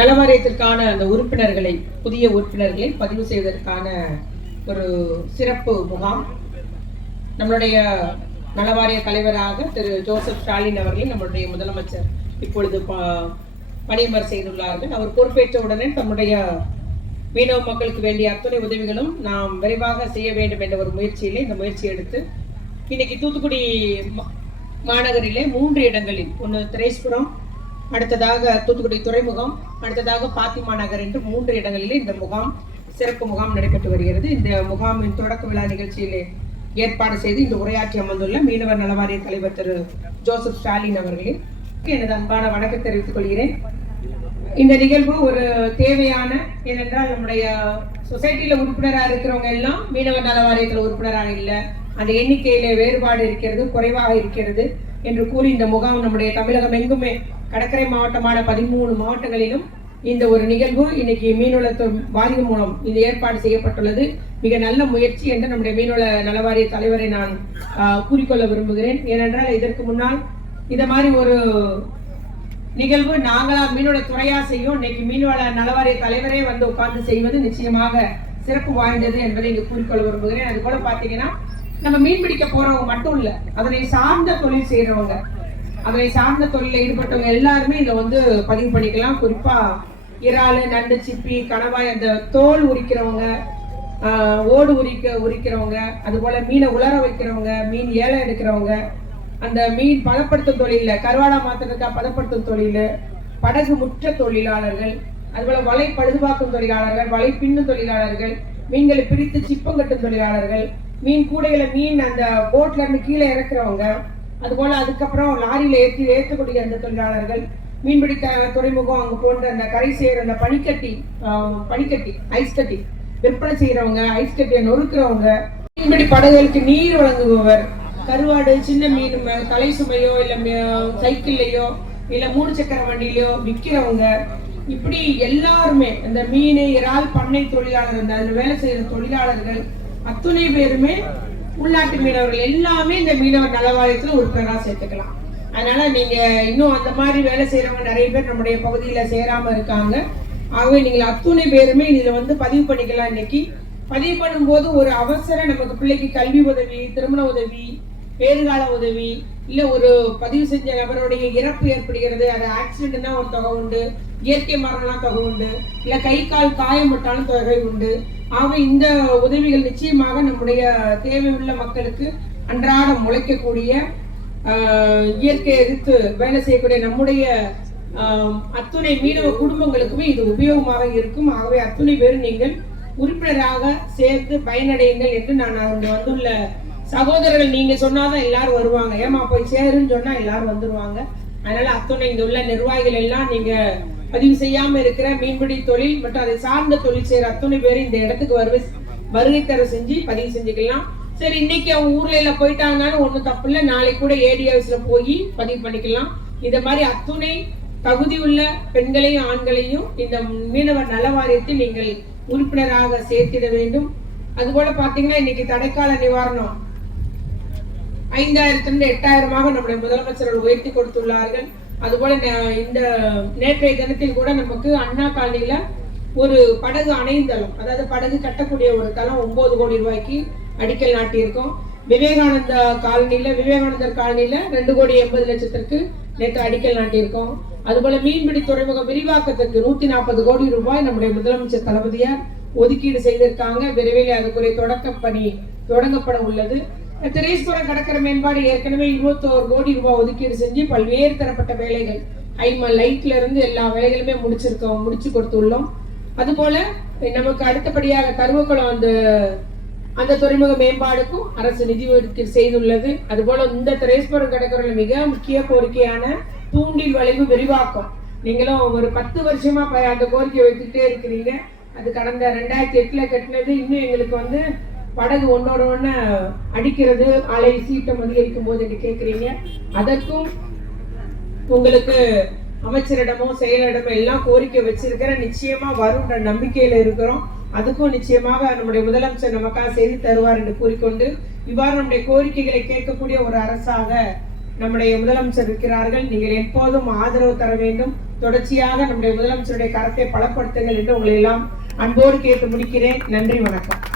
நலவாரியத்திற்கான அந்த உறுப்பினர்களை புதிய உறுப்பினர்களை பதிவு செய்வதற்கான ஒரு சிறப்பு முகாம். நம்மளுடைய நலவாரிய தலைவராக திரு ஜோசப் ஸ்டாலின் அவர்களை நம்மளுடைய முதலமைச்சர் இப்பொழுது ப- பணியமர் செய்துள்ளார்கள். அவர் பொறுப்பேற்ற உடனே தம்முடைய மீனவ மக்களுக்கு வேண்டிய அத்துணை உதவிகளும் நாம் விரைவாக செய்ய வேண்டும் என்ற ஒரு முயற்சியிலே இந்த முயற்சி எடுத்து இன்னைக்கு தூத்துக்குடி மா- மாநகரிலே மூன்று இடங்களில் ஒன்று திரேஸ்புரம் அடுத்ததாக தூத்துக்குடி துறைமுகம் அடுத்ததாக பாத்திமா நகர் என்று மூன்று இடங்களிலே இந்த முகாம் சிறப்பு முகாம் நடைபெற்று வருகிறது. இந்த முகாமின் தொடக்க விழா நிகழ்ச்சியிலே ஏற்பாடு செய்து இந்த உரையாற்றி அமர்ந்துள்ள மீனவர் நலவாரிய தலைவர் திரு ஜோசப் ஸ்டாலின் அவர்களே எனது அன்பான வணக்கம் தெரிவித்துக் கொள்கிறேன். இந்த நிகழ்வு ஒரு தேவையான ஏனென்றால் நம்முடைய சொசைட்டியில உறுப்பினராக இருக்கிறவங்க எல்லாம் மீனவர் நல வாரியத்தில் உறுப்பினராக இல்லை. அந்த எண்ணிக்கையில வேறுபாடு இருக்கிறது குறைவாக இருக்கிறது என்று கூறி இந்த முகாம் நம்முடைய தமிழகம் எங்குமே கடற்கரை மாவட்டமான பதிமூணு மாவட்டங்களிலும் இந்த ஒரு நிகழ்வு இன்னைக்கு மீன்வளத்துறை வாரியம் மூலம் இந்த ஏற்பாடு செய்யப்பட்டுள்ளது. மிக நல்ல முயற்சி என்று நம்முடைய மீன்வள நலவாரிய தலைவரை நான் கூறிக்கொள்ள விரும்புகிறேன். ஏனென்றால் இதற்கு முன்னால் இந்த மாதிரி ஒரு நிகழ்வு நாங்களா மீனோட துறையா செய்யும் இன்னைக்கு மீன்வள நலவாரிய தலைவரே வந்து உட்கார்ந்து செய்வது நிச்சயமாக சிறப்பு வாய்ந்தது என்பதை இங்கு கூறிக்கொள்ள விரும்புகிறேன். அது போல பாத்தீங்கன்னா நம்ம மீன் பிடிக்க போறவங்க மட்டும் இல்ல அதனை சார்ந்த தொழில் செய்யறவங்க அதனை சார்ந்த தொழிலில் ஈடுபட்டவங்க எல்லாருமே இதை வந்து பதிவு பண்ணிக்கலாம். குறிப்பாக இறால் நண்டு சிப்பி கணவாய் அந்த தோல் உரிக்கிறவங்க ஓடு உரிக்க உரிக்கிறவங்க அதுபோல் மீனை உலர வைக்கிறவங்க மீன் ஏலை எடுக்கிறவங்க அந்த மீன் பதப்படுத்தும் தொழிலில் கருவாடா மாத்திரத்துக்காக பதப்படுத்தும் தொழில் படகு முற்ற தொழிலாளர்கள் அதுபோல் வலை பழுதுபாக்கும் தொழிலாளர்கள் வலை பின்னும் தொழிலாளர்கள் மீன்களை பிரித்து சிப்பம் கட்டும் தொழிலாளர்கள் மீன் கூடையில மீன் அந்த போட்ல இருந்து கீழே இறக்குறவங்க அதுபோல அதுக்கப்புறம் லாரியில ஏற்றி ஏற்றக்கூடிய அந்த தொழிலாளர்கள் மீன்பிடி துறைமுகம் அங்க போன்ற அந்த கரை செய்யற அந்த பனிக்கட்டி பனிக்கட்டி ஐஸ் கட்டி விற்பனை செய்யறவங்க ஐஸ் கட்டியை நொறுக்கிறவங்க மீன்பிடி படகுகளுக்கு நீர் வழங்குபவர் கருவாடு சின்ன மீன் தலை சுமையோ இல்ல சைக்கிள்லையோ சைக்கிள்லயோ இல்ல மூணு சக்கர வண்டியிலயோ விக்கிறவங்க இப்படி எல்லாருமே இந்த மீன் இறால் பண்ணை தொழிலாளர் அதுல வேலை செய்யற தொழிலாளர்கள் அத்துணை பேருமே உள்நாட்டு மீனவர்கள் எல்லாமே இந்த மீனவர் நலவாரியத்தில் உறுப்பினராக சேர்த்துக்கலாம். அதனால நீங்க இன்னும் அந்த மாதிரி வேலை செய்யறவங்க நிறைய பேர் நம்முடைய பகுதியில சேராம இருக்காங்க. ஆகவே நீங்கள் அத்துணை பேருமே இதுல வந்து பதிவு பண்ணிக்கலாம் இன்னைக்கு. பதிவு பண்ணும்போது ஒரு அவசர நமக்கு பிள்ளைக்கு கல்வி உதவி திருமண உதவி பேருகால உதவி இல்ல ஒரு பதிவு செஞ்ச நபருடைய இறப்பு ஏற்படுகிறது. அது ஆக்சிடென்ட்னா ஒரு தொகை உண்டு. இயற்கை மரணம்லாம் தொகை உண்டு. இல்ல கை கால் காயம்பட்டாலும் தொகை உண்டு. ஆக இந்த உதவிகள் நிச்சயமாக நம்முடைய தேவையுள்ள மக்களுக்கு அன்றாடம் முளைக்கக்கூடிய ஆஹ், இயற்கை எதிர்த்து வேலை செய்யக்கூடிய நம்முடைய ஆஹ், அத்துணை மீனவ குடும்பங்களுக்குமே இது உபயோகமாக இருக்கும். ஆகவே அத்துணை பேரும் நீங்கள் உறுப்பினராக சேர்ந்து பயனடையுங்கள் என்று நான் அங்கு வந்துள்ள சகோதரர்கள் நீங்க சொன்னாதான் எல்லாரும் வருவாங்க. ஏமா போய் சேருன்னு சொன்னா எல்லாரும் வந்துருவாங்க. அதனால அத்துணை இங்க உள்ள நிர்வாகிகள் எல்லாம் நீங்க பதிவு செய்யாம இருக்கிற மீன்பிடி தொழில் மற்றும் அதை சார்ந்த தொழில் செய்யற அத்துணை பேரும் இந்த இடத்துக்கு வருகை வருகை தர செஞ்சு பதிவு செஞ்சுக்கலாம். சரி இன்னைக்கு அவங்க ஊர்ல எல்லாம் போயிட்டாங்கனாலும் ஒண்ணும் தப்பு இல்ல. நாளைக்கு கூட ஏடி போய் பதிவு பண்ணிக்கலாம். இந்த மாதிரி அத்துணை தகுதி உள்ள பெண்களையும் ஆண்களையும் இந்த மீனவர் நல வாரியத்தில் நீங்கள் உறுப்பினராக சேர்த்திட வேண்டும். அதுபோல பாத்தீங்கன்னா இன்னைக்கு தடைக்கால நிவாரணம். ஐந்தாயிரத்திலிருந்து எட்டாயிரமாக நம்முடைய முதலமைச்சர்கள் உயர்த்தி கொடுத்துள்ளார்கள். அதுபோல இந்த நேற்றைய தினத்தில் கூட நமக்கு அண்ணா காலனியில ஒரு படகு அணைந்தளம் அதாவது படகு கட்டக்கூடிய ஒரு தளம் ஒன்பது கோடி ரூபாய்க்கு அடிக்கல் நாட்டியிருக்கோம். விவேகானந்தா காலனியில விவேகானந்தர் காலனியில ரெண்டு கோடி எண்பது லட்சத்திற்கு நேற்று அடிக்கல் நாட்டியிருக்கோம். அதுபோல மீன்பிடி துறைமுக விரிவாக்கத்திற்கு நூத்தி நாற்பது கோடி ரூபாய் நம்முடைய முதலமைச்சர் தளபதியார் ஒதுக்கீடு செய்திருக்காங்க. விரைவில் அதுக்குரிய தொடக்க பணி தொடங்கப்பட உள்ளது. திரேஸ்வரம் கடற்கரை மேம்பாடு ஏற்கனவே இருபத்தோரு கோடி ரூபாய் ஒதுக்கீடு செஞ்சு பல்வேறு தரப்பட்ட வேலைகள். ஐமா லைட்ல இருந்து எல்லா வேலைகளுமே முடிச்சிருக்கோம் முடிச்சு கொடுத்துள்ளோம். அதுபோல நமக்கு அடுத்தபடியாக கருவக்குளம் அந்த அந்த துறைமுக மேம்பாடுக்கும் அரசு நிதி ஒதுக்கீடு செய்துள்ளது. அதுபோல இந்த திரேஸ்வரம் கடற்கரையில் மிக முக்கிய கோரிக்கையான தூண்டில் வளைவு விரிவாக்கம். நீங்களும் ஒரு பத்து வருஷமா ப- அந்த கோரிக்கை வைத்துட்டே இருக்கிறீங்க. அது கடந்த ரெண்டாயிரத்தி எட்டுல கட்டினது. இன்னும் எங்களுக்கு வந்து படகு ஒன்னோட ஒண்ணு அடிக்கிறது அலை சீட்டம் அதிகரிக்கும் போது என்று கேட்குறீங்க. அதற்கும் உங்களுக்கு அமைச்சரிடமோ செயலரிடமோ எல்லாம் கோரிக்கை வச்சிருக்கிறேன் நிச்சயமா வரும்ன்ற நம்பிக்கையில இருக்கிறோம். அதுக்கும் நிச்சயமாக நம்முடைய முதலமைச்சர் நமக்காக செய்து தருவார் என்று கூறிக்கொண்டு இவ்வாறு நம்முடைய கோரிக்கைகளை கேட்கக்கூடிய ஒரு அரசாக நம்முடைய முதலமைச்சர் இருக்கிறார்கள். நீங்கள் எப்போதும் ஆதரவு தர வேண்டும். தொடர்ச்சியாக நம்முடைய முதலமைச்சருடைய கரத்தை பலப்படுத்துங்கள் என்று உங்களை எல்லாம் அன்போடு கேட்டு முடிக்கிறேன். நன்றி வணக்கம்.